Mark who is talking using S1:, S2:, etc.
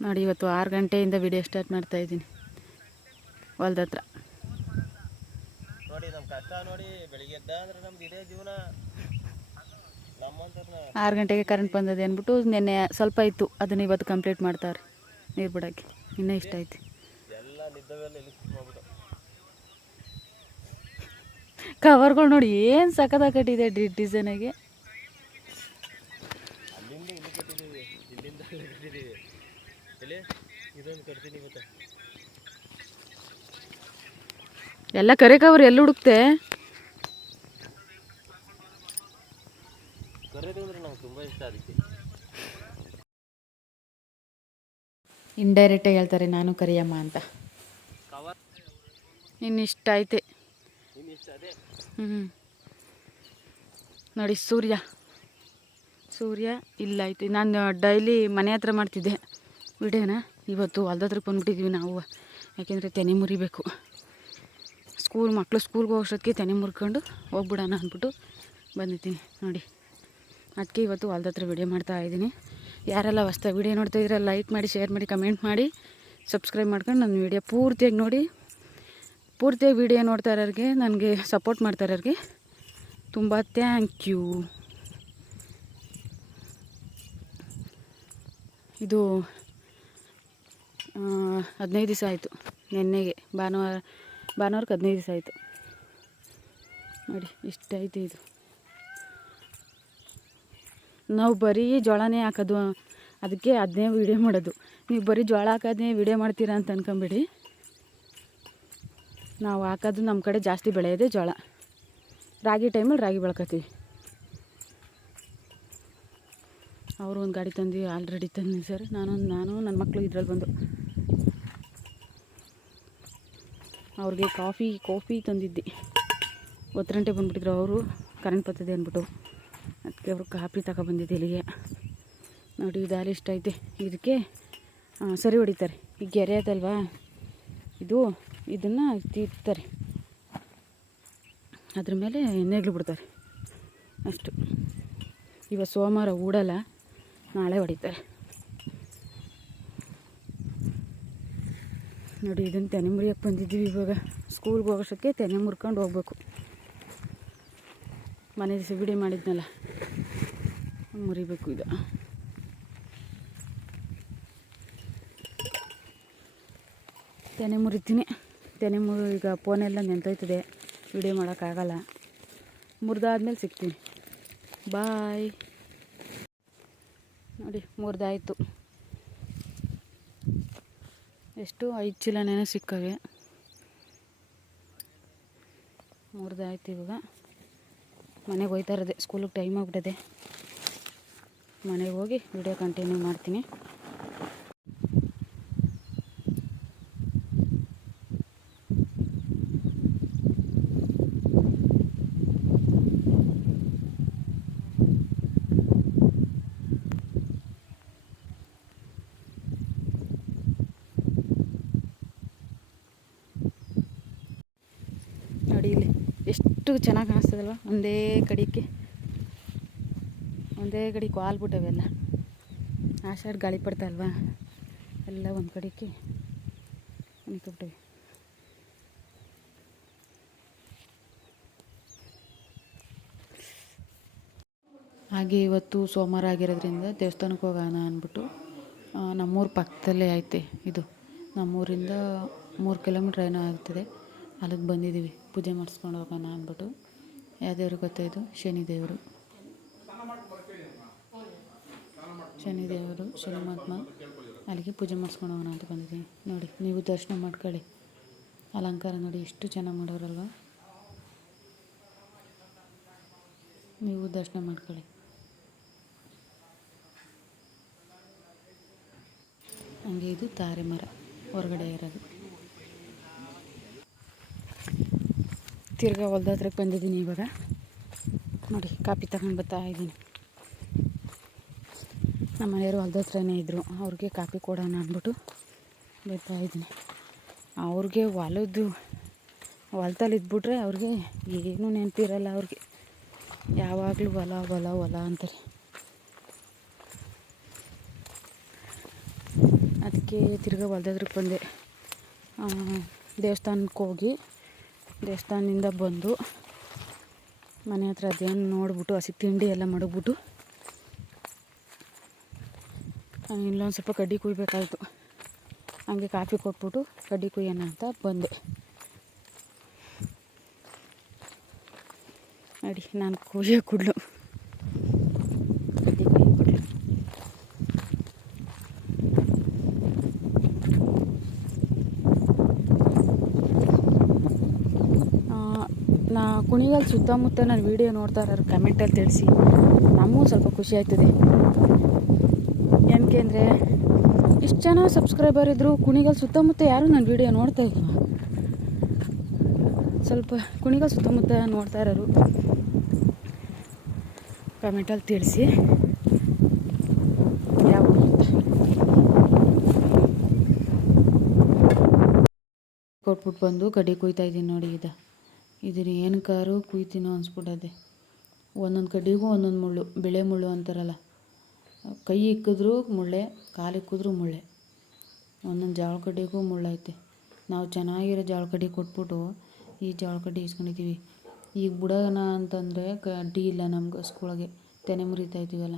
S1: ನೋಡಿ ಇವತ್ತು ಆರು ಗಂಟೆಯಿಂದ ವಿಡಿಯೋ ಸ್ಟಾರ್ಟ್ ಮಾಡ್ತಾ ಇದ್ದೀನಿ. ಹೊಲ್ದ ಹತ್ರ. ಆರು ಗಂಟೆಗೆ ಕರೆಂಟ್ ಬಂದದೆ ಅಂದ್ಬಿಟ್ಟು ನಿನ್ನೆ ಸ್ವಲ್ಪ ಇತ್ತು ಅದನ್ನು ಇವತ್ತು ಕಂಪ್ಲೀಟ್ ಮಾಡ್ತಾರೆ ನೀರು ಬಿಡೋಕ್ಕೆ ಇನ್ನೂ ಇಷ್ಟ
S2: ಮಾಡ್ಬಿಟ್ಟು
S1: ಕವರ್ಗಳು ನೋಡಿ ಏನು ಸಖತ್ತಾಗಿ ಕಟ್ಟಿದೆ ಡಿ ಡಿಸೈನಾಗಿ
S2: ಅಲ್ಲಿಂದ ಇಲ್ಲಿ ಕಟ್ಟಿದ್ದೀವಿ ಇಲ್ಲಿಂದ ಅಲ್ಲಿ ಕಟ್ಟಿದ್ದೀವಿ ಎಲ್ಲಿ ಇದೊಂದು ಕಟ್ತೀನಿ ಇವತ್ತು
S1: ಎಲ್ಲ ಕರೆ ಕವರ್ ಎಲ್ಲಿ ಹುಡುಕ್ತೆ? ಇಂಡೈರೆಕ್ಟಾಗಿ ಹೇಳ್ತಾರೆ ನಾನು ಕರಿಯಮ್ಮ ಅಂತ. ನಿನ್ನಿಷ್ಟ ಐತೆ. ಹ್ಞೂ ನೋಡಿ ಸೂರ್ಯ. ಸೂರ್ಯ ಇಲ್ಲ ಐತೆ. ನಾನು ಡೈಲಿ ಮನೆ ಹತ್ರ ಮಾಡ್ತಿದ್ದೆ. ವಿಡಿಯೋನ. ಇವತ್ತು ಹೊಲ್ದ ಬಂದುಬಿಟ್ಟಿದ್ವಿ ನಾವು. ಯಾಕೆಂದರೆ ತೆನೆ ಮುರಿಬೇಕು. ಸ್ಕೂಲ್ ಮಕ್ಕಳು ಸ್ಕೂಲ್ಗೆ ಹೋಗೋಷ್ಟೊತ್ತಿಗೆ ತೆನೆ ಮುರ್ಕೊಂಡು ಹೋಗ್ಬಿಡೋಣ ಅಂದ್ಬಿಟ್ಟು ಬಂದಿದ್ದೀನಿ. ನೋಡಿ ಅದಕ್ಕೆ ಇವತ್ತು ಹೊಲ್ದ ಹತ್ರ ವಿಡಿಯೋ ಮಾಡ್ತಾ ಇದ್ದೀನಿ. ಯಾರೆಲ್ಲ ಹೊಸ್ತಾ ವಿಡಿಯೋ ನೋಡ್ತಾ ಇದ್ರೆ ಲೈಕ್ ಮಾಡಿ ಶೇರ್ ಮಾಡಿ ಕಮೆಂಟ್ ಮಾಡಿ ಸಬ್ಸ್ಕ್ರೈಬ್ ಮಾಡ್ಕೊಂಡು ನನ್ನ ವಿಡಿಯೋ ಪೂರ್ತಿಯಾಗಿ ನೋಡಿ. ಪೂರ್ತಿಯಾಗಿ ವಿಡಿಯೋ ನೋಡ್ತಾ ಇರೋರಿಗೆ, ನನಗೆ ಸಪೋರ್ಟ್ ಮಾಡ್ತಾ ಇರೋರಿಗೆ ತುಂಬ ಥ್ಯಾಂಕ್ ಯು ಇದು ಹದಿನೈದು ದಿವಸ ಆಯಿತು ನಿನ್ನೆಗೆ, ಭಾನುವಾರ, ಭಾನುವಾರಕ್ಕೆ ಹದಿನೈದು ದಿವಸ ಆಯಿತು. ನೋಡಿ ಇಷ್ಟಾಯಿತು ಇದು. ನಾವು ಬರೀ ಜೋಳನೇ ಹಾಕೋದು, ಅದಕ್ಕೆ ಅದನ್ನೇ ವೀಡಿಯೋ ಮಾಡೋದು. ನೀವು ಬರೀ ಜೋಳ ಹಾಕೋದನ್ನೇ ವೀಡಿಯೋ ಮಾಡ್ತೀರಾ ಅಂತ ಅಂದ್ಕೊಂಬಿಡಿ ನಾವು ಹಾಕೋದು ನಮ್ಮ ಕಡೆ ಜಾಸ್ತಿ ಬೆಳೆಯೋದೇ ಜೋಳ ರಾಗಿ ಟೈಮಲ್ಲಿ ರಾಗಿ ಬೆಳ್ಕೊತೀವಿ. ಅವರು ಒಂದು ಗಾಡಿ ತಂದು ಆಲ್ರೆಡಿ ತಂದು ಸರ್. ನಾನು ನಾನು, ನನ್ನ ಮಕ್ಕಳು ಇದ್ರಲ್ಲಿ ಬಂದು. ಅವ್ರಿಗೆ ಕಾಫಿ ಕಾಫಿ ತಂದಿದ್ದೆ. ಒತ್ತರಂಟೆ ಬಂದುಬಿಟ್ಟಿದ್ರು ಅವರು ಕರೆಂಟ್ ಬರ್ತದೆ ಅಂದ್ಬಿಟ್ಟು. ಅದಕ್ಕೆ ಅವರು ಕಾಫಿ ತಗೊಬಂದಿದ್ದೆ ಇಲ್ಲಿಗೆ. ನೋಡಿ, ದಾರಿ ಇಷ್ಟ ಐತೆ. ಇದಕ್ಕೆ ಸರಿ ಹೊಡಿತಾರೆ. ಈ ಗೆರೆ ಅದಲ್ವಾ ಇದು, ಇದನ್ನು ತೀರ್ತಾರೆ. ಅದ್ರ ಮೇಲೆ ನೇಗ್ಲು ಬಿಡ್ತಾರೆ. ಅಷ್ಟು. ಇವತ್ತು ಸೋಮವಾರ ಊಡಲ್ಲ, ನಾಳೆ ಹೊಡಿತಾರೆ. ನೋಡಿ, ಇದನ್ನು ತೆನೆ ಮುರಿಯಕ್ಕೆ ಬಂದಿದ್ದೀವಿ ಇವಾಗ. ಸ್ಕೂಲ್ಗೆ ಹೋಗೋಷ್ಟಕ್ಕೆ ತೆನೆ ಮುರ್ಕೊಂಡು ಹೋಗ್ಬೇಕು. ಮನೆ ವಿಡಿಯೋ ಮಾಡಿದ್ನಲ್ಲ, ಮುರಿಬೇಕು ಇದು ತೆನೆ ಮುರಿತೀನಿ. ತೆನೆ ಮುರಿ ಈಗ ಫೋನೆಲ್ಲ ನೆಂತೋಯ್ತದೆ ವಿಡಿಯೋ ಮಾಡೋಕ್ಕಾಗಲ್ಲ ಮುರಿದಾದ್ಮೇಲೆ ಸಿಗ್ತೀನಿ. ಬಾಯ್ ನೋಡಿ, ಮುರಿದಾಯ್ತು. ಎಷ್ಟು? ಐದು ಚೀಲನೇನೋ ಸಿಕ್ಕವೆ. ಆಯ್ತು ಇವಾಗ. ಮನೆಗೆ ಹೋಗ್ತಾ ಇರೋದೆ. ಸ್ಕೂಲಿಗೆ ಟೈಮ್ ಆಗ್ಬಿಟ್ಟಿದೆ ಮನೆಗೆ ಹೋಗಿ ವಿಡಿಯೋ ಕಂಟಿನ್ಯೂ ಮಾಡ್ತೀನಿ ನೋಡಿ ಇಲ್ಲಿ ಎಷ್ಟು ಚೆನ್ನಾಗಿ ಕಾಣಿಸ್ತದಲ್ವ? ಒಂದೇ ಕಡಿಕೆ. ಒಂದೇ ಕಡಿ ವಾಲ್ಬಿಟ್ಟವೆಲ್ಲ ಆ ಆಶಾಡ್ ಗಾಳಿ ಪಡ್ತಾ ಅಲ್ವಾ ಎಲ್ಲ ಒಂದು ಕಡಿಕೆ. ಅನ್ಕೊಬಿಟ್ಟವೆ ಹಾಗೆ ಇವತ್ತು ಸೋಮವಾರ ಆಗಿರೋದ್ರಿಂದ ದೇವಸ್ಥಾನಕ್ಕೆ ಹೋಗೋಣ ಅಂದ್ಬಿಟ್ಟು ನಮ್ಮೂರ ಪಕ್ಕದಲ್ಲೇ ಐತೆ ಇದು. ನಮ್ಮೂರಿಂದ ಮೂರು ಕಿಲೋಮೀಟ್ರ್ ಏನೋ ಆಗ್ತದೆ. ಅಲ್ಲಿಗೆ ಬಂದಿದ್ದೀವಿ. ಪೂಜೆ ಮಾಡಿಸ್ಕೊಂಡು ಹೋಗೋಣ ಅಂದ್ಬಿಟ್ಟು. ಯಾವ ದೇವ್ರಿಗೆ ಗೊತ್ತಾಯಿತು ಇದು? ಶನಿ ದೇವರು ಶನಿ ದೇವರು ಶನಿ ಮಹಾತ್ಮ ಅಲ್ಲಿಗೆ ಪೂಜೆ ಮಾಡಿಸ್ಕೊಂಡು ಹೋಗೋಣ ಅಂತ ಬಂದಿದ್ದೀನಿ ನೋಡಿ, ನೀವು ದರ್ಶನ ಮಾಡ್ಕೊಳ್ಳಿ. ಅಲಂಕಾರ ನೋಡಿ, ಎಷ್ಟು ಚೆನ್ನಾಗಿ ಮಾಡೋರಲ್ವ? ನೀವು ದರ್ಶನ ಮಾಡ್ಕೊಳ್ಳಿ. ಹಂಗೆ ಇದು ತಾರೆ ಮರ ಹೊರಗಡೆ ಇರೋದು. ತಿರ್ಗಾ ಹೊಲ್ದ ಹತ್ರಕ್ಕೆ ಬಂದಿದ್ದೀನಿ ಇವಾಗ. ನೋಡಿ, ಕಾಪಿ ತಗೊಂಡು ಬರ್ತಾ ಇದ್ದೀನಿ. ನಮ್ಮ ಮನೆಯವರು ಹೊಲ್ದ ಹತ್ರನೇ ಇದ್ದರು ಅವ್ರಿಗೆ ಕಾಪಿ ಕೊಡೋಣ ಅಂದ್ಬಿಟ್ಟು ಬರ್ತಾ ಇದ್ದೀನಿ. ಅವ್ರಿಗೆ ಹೊಲದ್ದು, ಹೊಲ್ದಲ್ಲಿ ಇದ್ಬಿಟ್ರೆ ಅವ್ರಿಗೆ ಏನೂ ನೆನಪಿರಲ್ಲ ಅವ್ರಿಗೆ. ಯಾವಾಗಲೂ ಹೊಲ ಹೊಲ ಹೊಲ ಅಂತಾರೆ. ಅದಕ್ಕೆ ತಿರ್ಗಾ ಹೊಲ್ದದ್ರಿಗೆ ಬಂದೆ. ದೇವಸ್ಥಾನಕ್ಕೆ ಹೋಗಿ ದೇವಸ್ಥಾನದಿಂದ ಬಂದು ಮನೆ ಹತ್ರ ಅದೇನು ನೋಡ್ಬಿಟ್ಟು, ಹಸಿ ತಿಂಡಿ ಎಲ್ಲ ಮಡಗ್ಬಿಟ್ಟು ಇಲ್ಲೊಂದು ಸ್ವಲ್ಪ ಕಡ್ಡಿ ಕುಯ್ಬೇಕಾಯಿತು. ಹಂಗೆ ಕಾಫಿ ಕೊಟ್ಬಿಟ್ಟು ಕಡ್ಡಿ ಕುಯ್ಯೋಣ ಅಂತ ಬಂದೆ. ನೋಡಿ ನಾನು ಕುಯ್ಯೋ ಕುಡ್ಲು ಕಡ್ಡಿ ಕುಯ್ಯೋ ಕುಡ್ಲು ಆ, ನಾ ಕುಣಿಗಲ್ ಸುತ್ತಮುತ್ತ ನಾನು ವೀಡಿಯೋ ನೋಡ್ತಾ ಇರೋರು ಕಮೆಂಟಲ್ಲಿ ತಿಳಿಸಿ. ನಮಗೂ ಸ್ವಲ್ಪ ಖುಷಿ ಆಯ್ತದೆ ಏನಕ್ಕೆ ಅಂದರೆ, ಇಷ್ಟು ಜನ ಸಬ್ಸ್ಕ್ರೈಬರ್ ಇದ್ದರು ಕುಣಿಗಲ್ ಸುತ್ತಮುತ್ತ ಯಾರೂ ನನ್ನ ವೀಡಿಯೋ ನೋಡ್ತಾ ಇಲ್ಲ. ಸ್ವಲ್ಪ ಕುಣಿಗಲ್ ಸುತ್ತಮುತ್ತ ನೋಡ್ತಾ ಇರೋರು ಕಮೆಂಟಲ್ಲಿ ತಿಳಿಸಿ. ಕೊಟ್ಬಿಟ್ಟು ಬಂದು ಗಡಿ ಕುಯ್ತಾ ಇದ್ದೀನಿ ನೋಡಿ ಇದು ಇದನ್ನ ಏನು ಕಾರು ಕುಯ್ತೀನೋ ಅನ್ಸ್ಬಿಟ್ಟದೆ. ಒಂದೊಂದು ಕಡ್ಡಿಗೂ ಒಂದೊಂದು ಮುಳ್ಳು, ಬೆಳೆ ಮುಳ್ಳು ಅಂತಾರಲ್ಲ. ಕೈ ಇಕ್ಕಿದ್ರು ಮುಳ್ಳೆ, ಕಾಲು ಇಕ್ಕಿದ್ರು ಮುಳ್ಳೆ. ಒಂದೊಂದು ಜಾಳ ಕಡ್ಡಿಗೂ ಮುಳ್ಳೈತೆ ನಾವು ಚೆನ್ನಾಗಿರೋ ಜಾಳ ಕಡ್ಡಿ ಕೊಟ್ಬಿಟ್ಟು ಈ ಜಾಳ ಕಡ್ಡಿ ಇಸ್ಕೊಂಡಿದ್ದೀವಿ ಈಗ ಬಿಡೋಣ ಅಂತಂದರೆ ಕಡ್ಡಿ ಇಲ್ಲ ನಮ್ಗೆ ಸ್ಕೂಳಿಗೆ ತೆನೆ ಮುರಿತಾ ಇದ್ದೀವಲ್ಲ